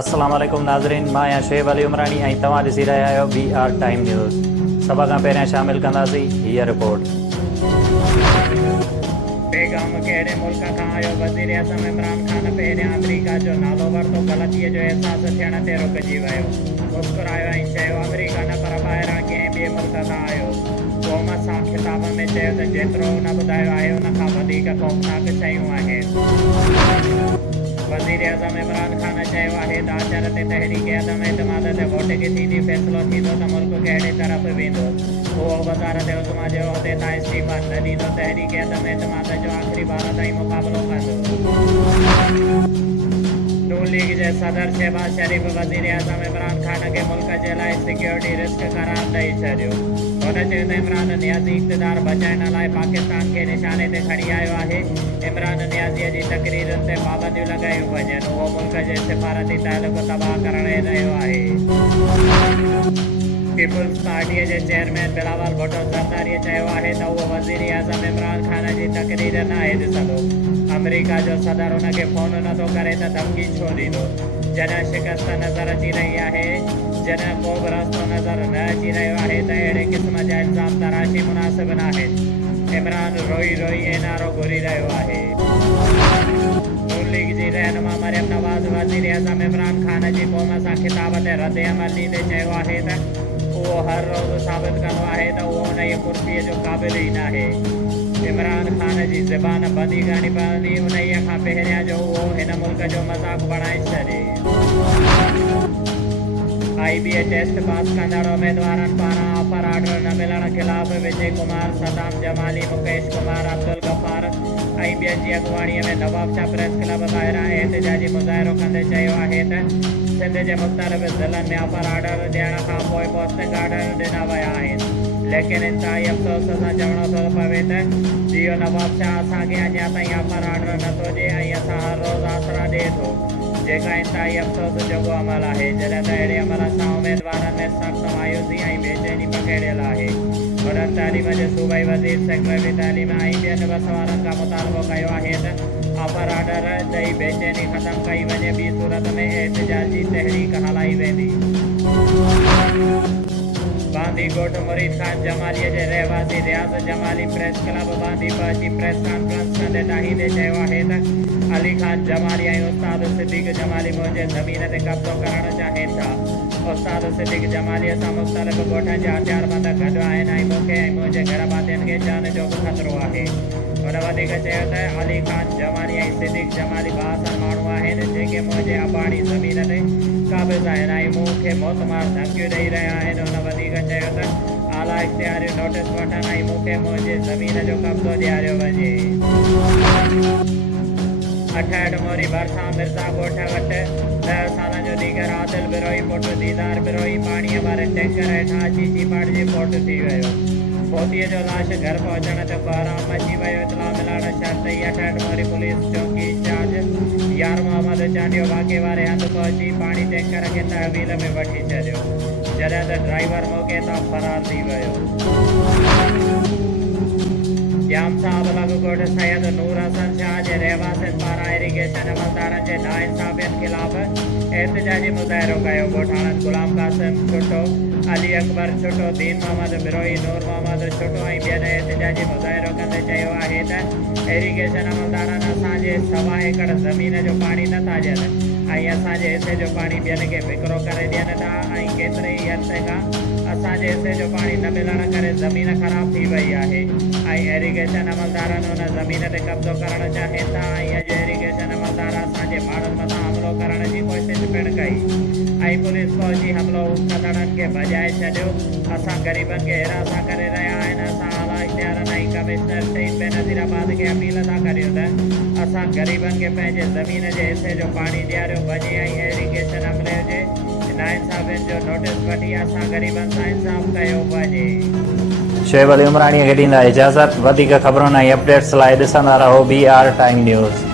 अस्सलाम वालेकुम नाज़रीन, मां आहियां शुएब अली उमरानी ऐं तव्हां ॾिसी रहिया आहियो BR टाइम न्यूज़। सभ खां पहिरियां शामिल कंदासीं हीअ रिपोर्ट। पैगाम कहिड़े मुल्क खां आयो? वज़ीर आज़म इमरान ख़ान पहिरियां अमरीका जो नालो वरितो, ग़लतीअ जो अहसासु थियण ते रुकिजी वियो। मुस्कुरायो ऐं चयो अमरीका न पर ॿाहिरां कंहिं ॿिए मुल्क खां आयो। क़ौम सां ख़िताब में चयो त जेतिरो हुन ॿुधायो आहे उन खां वधीक ख़ौफ़नाक शयूं आहिनि। वज़ीर आज़म इमरान ख़ान चयो आहे त अचर ते तहरीक अदम एतमाद ते वोट खे थींदी फ़ैसिलो थींदो त मुल्क कहिड़े तरफ़ वेंदो। उहो वज़ारत उज़्मा जे उहिदे तां इस्तीफ़ा न ॾींदो। तहरीक अदम एतमाद जो आख़िरी बार ताईं मुक़ाबिलो कंदो। नून लीग जे सदर शहबाज शरीफ़ वज़ीर आज़म इमरान ख़ान खे मुल्क जे लाइ सिक्योरिटी रिस्क करार ॾेई छॾियो। हुन चयो त इमरान नियाज़ी इक़्तिदार बचाइण लाइ पाकिस्तान खे निशाने ते खणी आयो आहे। इमरान नियाज़ीअ जी तक़रीरुनि ते पाबंदियूं लॻायूं वञनि। उहो मुल्क जे सिफ़ारती तहलुक तबाह करण रहियो आहे। पीपुल्स पार्टीअ जे चेयरमैन बिलावल भुट्टो ज़रदारी चयो आहे त उहो वज़ीर आज़म इमरान ख़ान जी तक़रीर न आहे ॾिसंदो। अमरीका जो सदर हुनखे फ़ोन नथो करे त धमकी छो ॾींदो। जॾहिं शिकस्त नज़र अची रही आहे, जॾहिं को बि रस्तो नज़र न अची रहियो आहे त अहिड़े क़िस्म जा इल्ज़ाम तराशी मुनासिब न आहिनि। इमरान रोई रोई एनारो घुरी रहियो आहे। नून लीग जी रहनुमा मरियम नवाज़ वज़ीर आज़म इमरान ख़ान जी क़ौम सां ख़िताब ते रद्द अमल ॾींदे चयो आहे त उहो हर रोज़ु साबित कंदो आहे त उहो हुन जी कुर्सीअ जो क़ाबिल ई न आहे। इमरान ख़ान जी ज़बान बंदी करणी पवंदी उन खां पहिरियां जो उहो हिन मुल्क जो मज़ाक़ बणाए छॾे। IBA टेस्ट पास कंदड़ उम्मीदवारनि पारां ऑफर ऑर्डर न मिलण ख़िलाफ़ विजय कुमार, सदाम जमाली, मुकेश कुमार, अब्दुल गफ़ार ऐं ॿियनि जी अॻुवाणीअ में नवाब शाह प्रेस क्लब ॿाहिरां एहतिजाजी मुज़ाहिरो कंदे चयो आहे त सिंध जे मुख़्तलिफ़ ज़िलनि में ऑफर ऑर्डर ॾियण खां पोइ पोस्टिंग ऑर्डर ॾिना विया आहिनि। लेकिन इंतिहाई अफ़सोस सां चवणो थो पवे त जियो नवाब शाह असांखे अञा ताईं ऑफर ऑर्डर नथो ॾिए ऐं असां हर रोज़ु आसरा ॾिए थो, जेका इंतिहाई अफ़सोस जोॻो अमल आहे। जॾहिं त अहिड़े अमल सां उम्मीदवारनि में सख़्तु मायूसी ऐं बेचैनी पकड़ियल आहे। हुननि तालीम जे सूबाई वज़ीर, सेक्रेटरी तालीम ऐं ॿियनि बि सवालनि खां मुतालबो कयो आहे त ऑफर ऑर्डर ॾेई बेचैनी ख़तमु कई वञे, ॿी सूरत में एहतिजाजी तहरीक हलाई वेंदी। बांदी ॻोठ मुरीद ख़ान जमालीअ जे रहवासी रियाज़ जमाली प्रेस क्लब बांदी अची प्रेस कॉन्फ्रेंस कंदे ताहीदे चयो आहे त अली ख़ान जमाली ऐं उस्ताद सिद्दीक़ जमाली मुंहिंजे ज़मीन ते कब्ज़ो करणु चाहिनि था। उस्ताद सिद्दीक़ जमालीअ सां मुख़्तलिफ़ ॻोठनि जा हथियारबंद गॾु आहिनि ऐं मूंखे ऐं मुंहिंजे घर भातियुनि खे जान जो बि ख़तरो आहे। हुन वधीक चयो त अली ख़ान जमाली ऐं सिद्दीक़ जमाली बासर माण्हू आहिनि जेके मुंहिंजे अबाणी ज़मीन ते क़ाबिज़ आहिनि ऐं मूंखे मौतमार धमकियूं ॾेई रहिया आहिनि। हुन वधीक चयो त आला इख़्तियारियूं नोटिस वठनि ऐं मूंखे मुंहिंजे ज़मीन जो कब्ज़ो ॾियारियो वञे। 68 मोरी भरिसां मिर्ज़ा ॻोठ वटि 10 सालनि जो दीगर आदिल बिरोही पुटु दीदार बिरोही पाणीअ वारे टैंकर हेठां अची चीपाड़जी फोट थी वियो। पोतीअ जो लाश घर पहुचण ते बहराम मची वियो। इतला मिलण शर्त ई 68 मोरी पुलिस चौकी इंचार्ज यार मोहम्मद चांडियो वाक़े वारे हंधि पहुची पाणी टैंकर खे तहवील में वठी छॾियो, जॾहिं त ड्राइवर मौक़े तां फरार थी वियो। जाम साहब लॻकोट सैयद नूर हसन शाह जे रहवासियुनि पारां इरीगेशन अमलदारनि जे नाइंसाफ़ियत ख़िलाफ़ एहतिजाजी मुज़ाहिरो कयो। ॻोठाणनि गुलाम कासिम छुटो, अली अकबर छुटो, दीन मोहम्मद बिरोही, नूर मोहम्मद छुटो ऐं ॿियनि एहतिजाजी मुज़ाहिरो कंदे चयो आहे त इरीगेशन अमलदारनि असांजे 1.25 एकड़ ज़मीन जो पाणी नथा ॾियनि ऐं असांजे हिसे जो पाणी ॿियनि खे विकिरो करे ॾियनि था ऐं केतिरे ई अरसे खां असांजे हिसे जो पाणी न मिलण करे ज़मीन ख़राब थी वई आहे ऐं इरीगेशन अमलदारनि हुन ज़मीन ते कब्ज़ो करणु चाहिनि था ऐं अॼु इरीगेशन अमलदार असांजे माण्हुनि मथां हमिलो करण जी कोशिशि पिणु कई ऐं पुलिस फौजी हमिलो कंदड़नि खे भॼाए छॾियो। असां ग़रीबनि खे हिरासा करे रहिया आहिनि। असां आला इख़्तियारनि ऐं कमिश्नर शहीद बेनज़ीराबाद खे अपील था करियूं त असां ग़रीबनि खे पंहिंजे ज़मीन जे हिसे जो पाणी ॾियारियो वञे ऐं इरीगेशन अमले जे नाइंसाफ़ियुनि जो नोटिस वठी असां ग़रीबनि सां इंसाफ़ कयो वञे। शुएब अली उमरानी खे ॾींदा इजाज़त। वधीक ख़बरुनि ऐं अपडेट्स लाइ ॾिसंदा रहो BR टाइम न्यूज़।